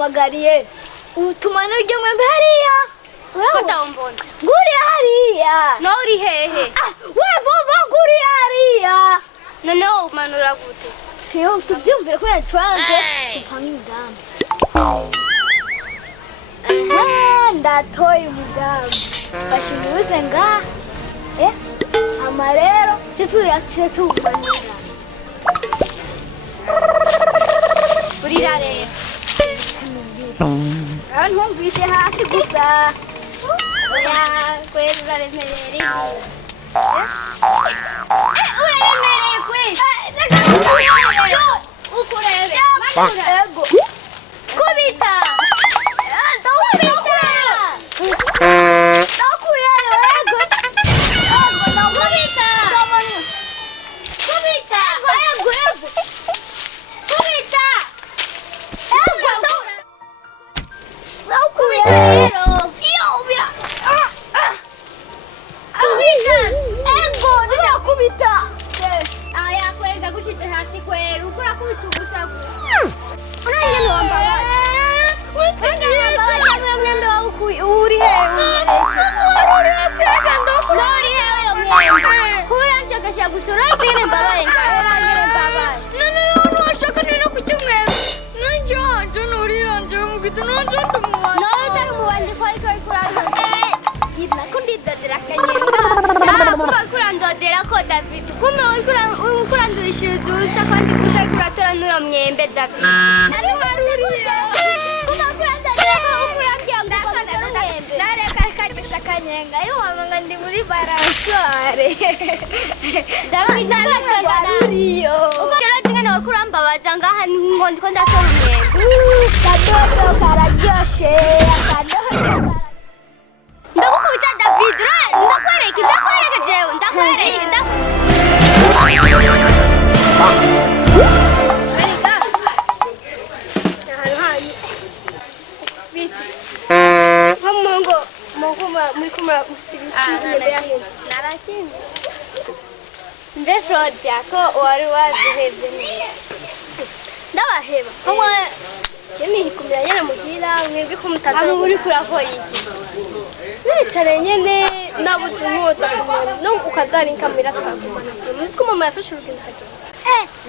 naguhamagariye utuma n'uryo mwembe hariya Kotaumbona. nguri hariya No uri hehe? wevova nguri hariya Noneho umanura gute? siyo tubyumvire ko yatwanze tupanga imigambi ndatoye umugambi fashe umubuze nga ama rero tuje tuwumanura Urira rero. ntumvise hasi gusa Oya, kweli uraremereye. Uraremereye kweli. Ukurebe. ego Kubita.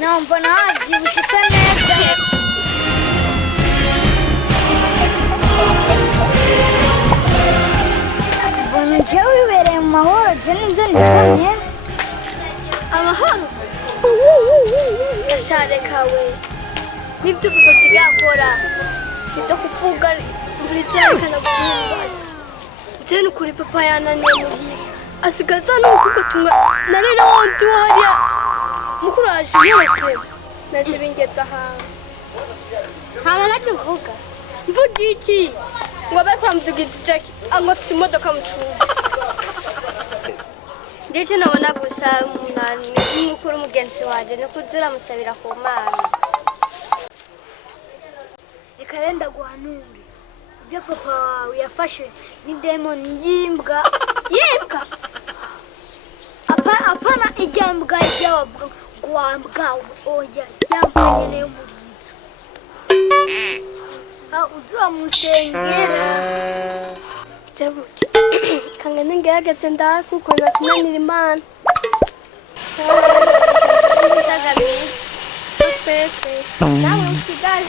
não mbona wabyibushye usa neza mbona njyewe wibereye mu mahoro je n'inzo nibonye Amahoro. Gashare kawe. Nibyo basigaye akora. Sibyo kuvuga urizekana guhimbaza. Je n'ukuri papa yananiye muhira. Asigaza no kugutunga. Nari n'undi hariya. Mukuraje yofre. Naje bingeza hawe. Hama nacyo uvuga. Mvuga iki? Ngo bakwamdugiza Jackie. Ango afite imodoka mu cyumba. Ndetse nabona gusa umunani n'umukuru umugenzi waje no kuzura musabira ku Mana. Ikarenda guhanura. Ibyo papa wawe yafashe ni demon yimbwa. Yibwa. Apana ijyambwa y'abavuga gwambwa oya yambanye ne murizo. Uzura musengera. Jabuke. Kangene ngerageze ndakuko nakunanira Imana. Nawe usigare.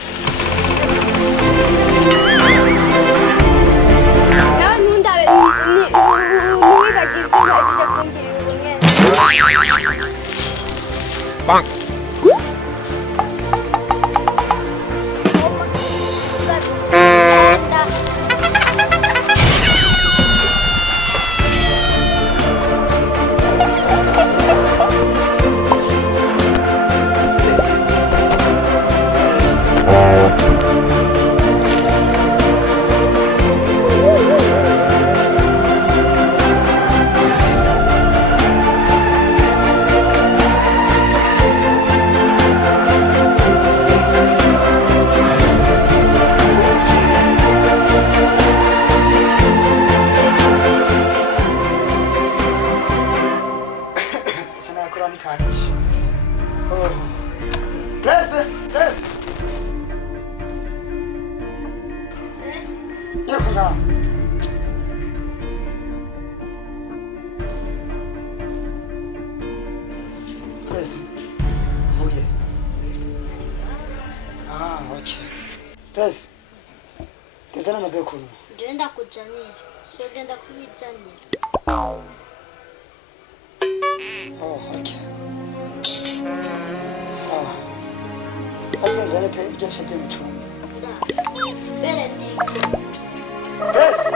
Nawe ntundabe ntiwibagize ujya kungirira ubumwe. Bang. Pesi. Vuye. Ah, okay. Pesi. Tena maze kunywa. Ngenda kujanira. So ngenda kubijanira. Oh, okay. Sawa. Basi njane te jeshe te mchumba. Bere ni. Pesi.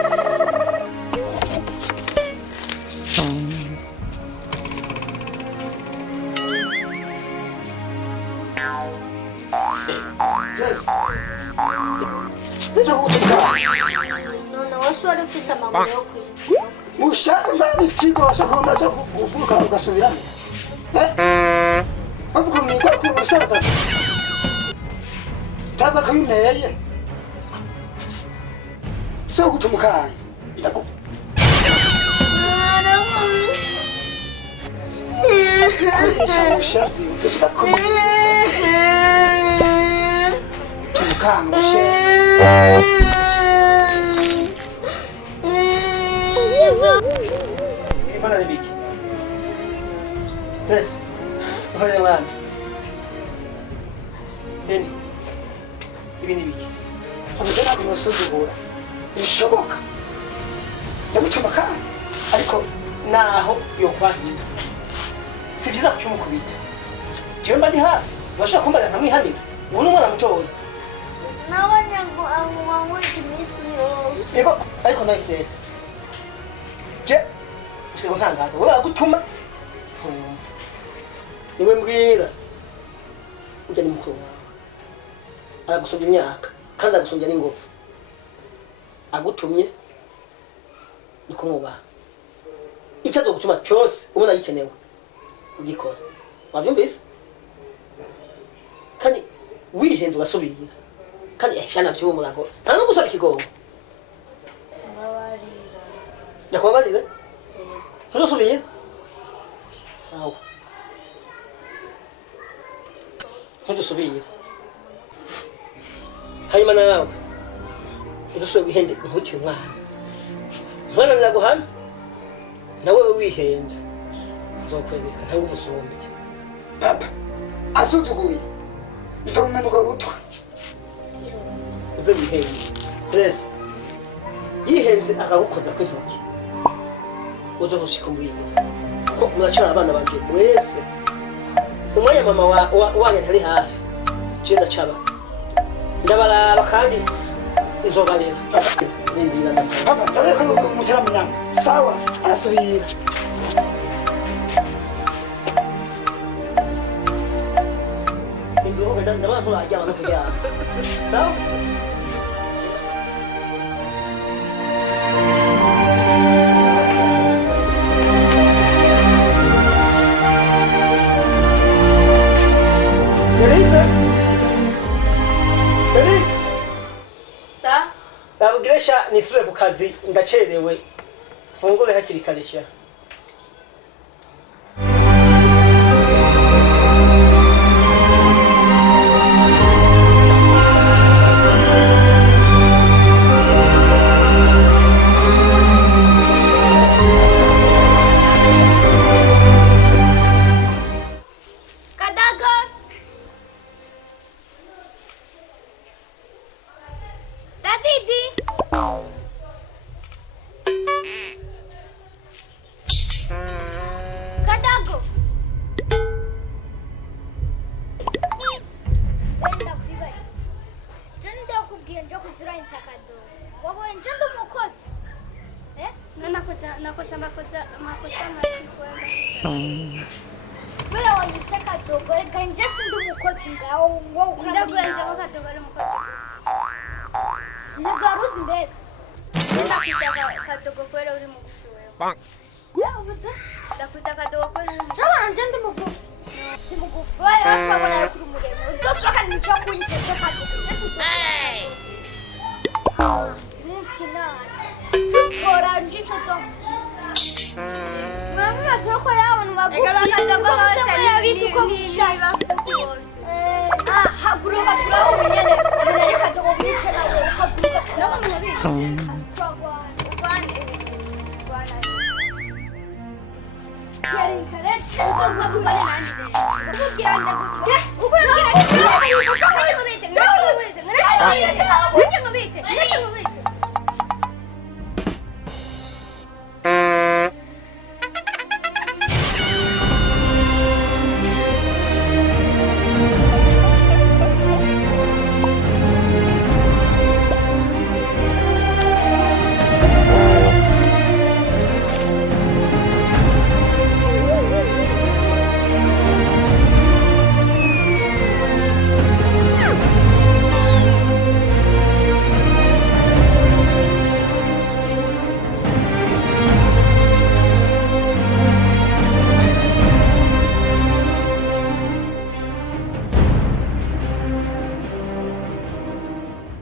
Yes. Deixa eu cutucar. Não, a senhora fez a mamãe eu cuido. Mushaka ndani fitigo shakunda cha kuvuka ukasubirana. Avuka mnikwa kurusata. Taba kuyineye. So kutumukana. Ndaku. Kulisha mushazi ukishika kuma. Tumukana mushe. Mana ni biki? Yes. Hadi man. Deni. Ibi ni biki? Hamutana kumusuzugura. Bishoboka. Ndamutumaka. Ariko naho yokwanje. Si byiza kucumukubita. Jewe mba ndi hafi. Bashaka kumbara nkamwihanira. Ubu ni umwana mutoya. N'abanyango anywa imisi yose. Yego, ariko nayo byese. Je, usigo ntangaza. Wowe agutuma. Ntumva. Niwe mbwira. Ujya ni mukuru wawe. Aragusumbya imyaka kandi agusumbya n'ingovu. Agutumye ni kumwubaha. Icyo azogutuma cyose ubona gikenewe ugikora. Wabyumvise? Kandi wihenze ugasubira. Kandi shana byumura ngo nta no gusaba ikigongo. Babarira. Ndakubabarira? Ntusubiye? Sawa. Ntusubiye. Hanyuma nawe udusubire wihende ntukiri umwana. Umwana nzaguhana nawe wihenze nzokwereka nta nguvu usumbye. Papa asuzuguye nzomumenuka gutwa. Uze wihenze. Press. Yihenze akagukoza kw'intoki. Uzo gushika mbwiye. Ko muracana abana banje wese. Umwanya mama wanyu atari hafi. Cenda caba. Ndabaraba kandi nzobarera. Nindira ndamva. Papa ndareka mutera munyama. Sawa arasubira. Indoro gaza ndabana nturajya abana kuryama. Sawa? Elise! Sa? Nabwiresha nisubire ku kazi ndacerewe. Fungure hakiri kare sha. Nakosa makosa Bera wanitaka dogore kanje sindu mukoti ngaho ngo ndaguyenze ko kadogore mukoti gusa. Nagaruzi mbega. Ndakwita kadogo kwera uri mugufi wewe. Yavuze Ndakwita kadogo kwera uri mugufi. Chama ndi mugufi. Ndi mugufi. Wala twabona kuri muremure. Ndoshoka nico kuyiteze kadogo. Mukina. Tora njisho zo. Mama masoko yabo numagufi. Ega bakadogo bose bitu ko mushaka. bafuku bose. Haguruka turaho nyene. Nari kadogo kwice nawe. Haguruka. Nako munabizi. Twagwana. Rwanda. Ukura